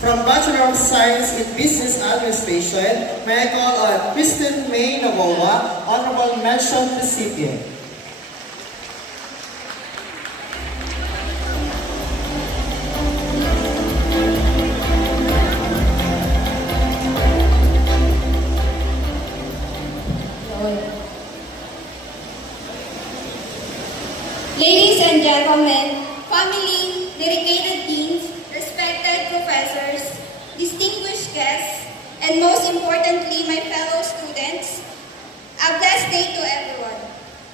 From Bachelor of Science in Business Administration, may I call on Kristen May Novoa, Honorable Mention Recipient. Ladies and gentlemen, family, dedicated teens, respected professors, distinguished guests, and most importantly, my fellow students, a blessed day to everyone.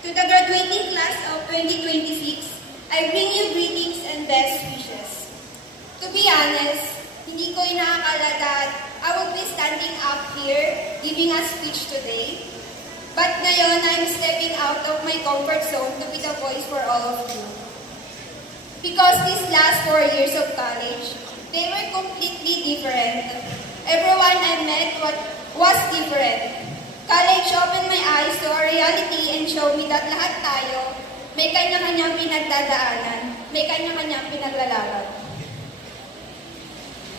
To the graduating class of 2026, I bring you greetings and best wishes. To be honest, hindi ko inaakala that I would be standing up here giving a speech today. But ngayon, I'm stepping out of my comfort zone to be the voice for all of you. Because these last 4 years of college, they were completely different. Everyone I met was different. College opened my eyes to a reality and showed me that lahat tayo may kanya-kanyang pinagdadaanan, may kanya-kanyang pinaglalaban.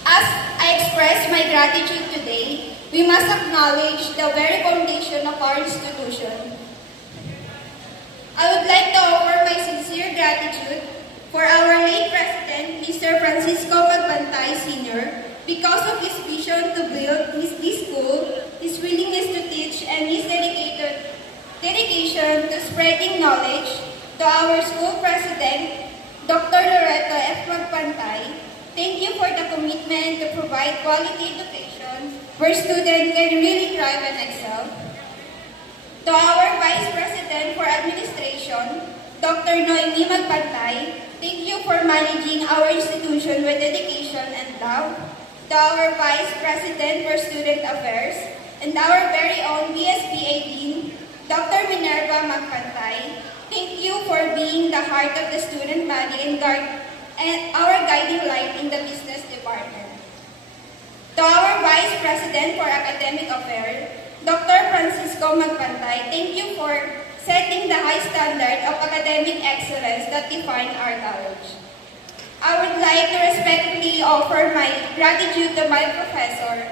As I express my gratitude today, we must acknowledge the very foundation of our institution. I would like to offer my sincere gratitude for our late President, Mr. Francisco Magbantay Sr., because of his vision to build this school, his willingness to teach, and his dedication to spreading knowledge. To our school president, Dr. Loreto F. Magbantay, thank you for the commitment to provide quality education where students can really thrive and excel. To our Vice President for Administration, Dr. Noemi Magbantay, thank you for managing our institution with dedication and love. To our Vice President for Student Affairs, and our very own BSBA Dean, Dr. Minerva Magbantay, thank you for being the heart of the student body and our guiding light in the business department. To our Vice President for Academic Affairs, Dr. Francisco Magbantay, thank you for setting the high standard of academic excellence that define our college. I would like to respectfully offer my gratitude to my professor,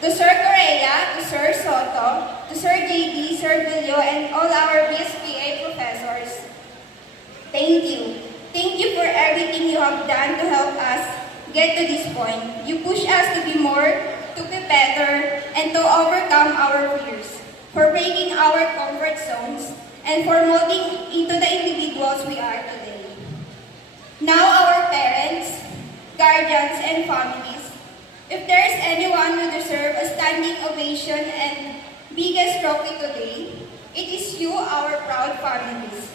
to Sir Correa, to Sir Soto, to Sir JD, Sir Villo, and all our BSPA professors. Thank you. Thank you for everything you have done to help us get to this point. You push us to be more, to be better, and to overcome our fears, for breaking our comfort zones, and for molding into the individuals we are today. Now our parents, guardians, and families, if there is anyone who deserves a standing ovation and biggest trophy today, it is you, our proud families.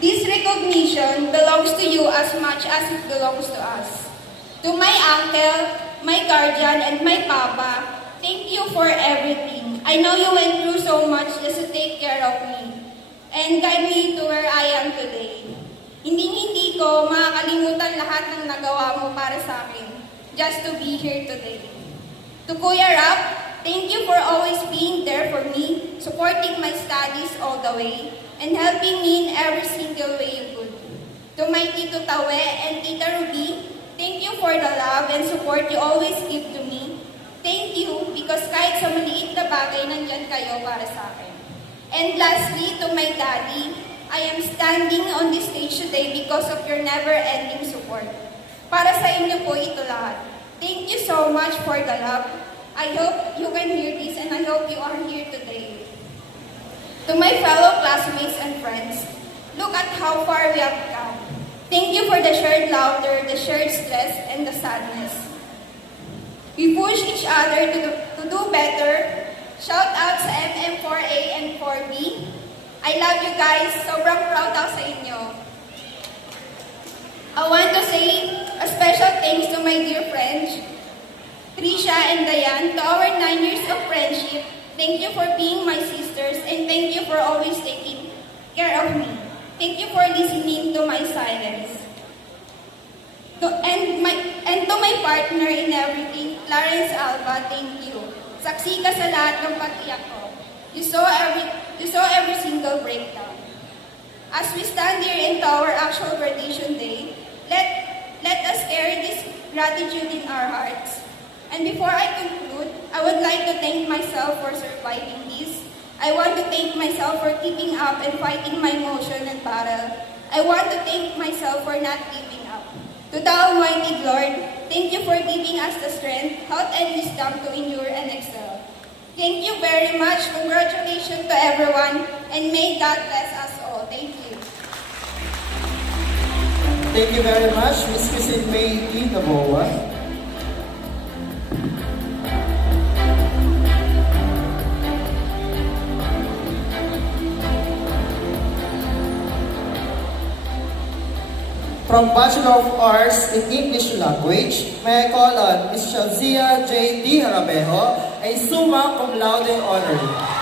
This recognition belongs to you as much as it belongs to us. To my uncle, my guardian, and my papa, thank you for everything. I know you went through so much just to take care of me and guide me to where I am today. Hindi ko makakalimutan lahat ng nagawa mo para sa akin just to be here today. To Kuya Rap, thank you for always being there for me, supporting my studies all the way, and helping me in every single way you could. To my Tito Tawe and Tita Ruby, thank you for the love and support you always give to me. Thank you because kahit sa maliit na bagay, nandyan kayo para sa akin. And lastly, to my daddy, I am standing on this stage today because of your never-ending support. Para sa inyo po ito lahat. Thank you so much for the love. I hope you can hear this and I hope you are here today. To my fellow classmates and friends, look at how far we have come. Thank you for the shared laughter, the shared stress, and the sadness. We push each other to do better. Shout out sa MM4A and 4B. I love you guys. Sobrang proud ako sa inyo. I want to say a special thanks to my dear friends, Trisha and Dayan, to our 9 years of friendship. Thank you for being my sisters and thank you for always taking care of me. Thank you for listening to my silence. And to my partner in everything, Clarence Alba, thank you. Saksi ka sa lahat ng pag-iyak ko. You saw every single breakdown. As we stand here into our actual graduation day, let us carry this gratitude in our hearts. And before I conclude, I would like to thank myself for surviving this. I want to thank myself for keeping up and fighting my motion and battle. I want to thank myself for not giving up. To the Almighty Lord, thank you for giving us the strength, health, and wisdom to endure and excel. Thank you very much. Congratulations to everyone, and may God bless us all. Thank you. Thank you very much, Miss Christine May T. Naboa. From Bachelor of Arts in English Language, may I call on Ms. Shalzia J. D. Harabejo, a summa cum laude honoree.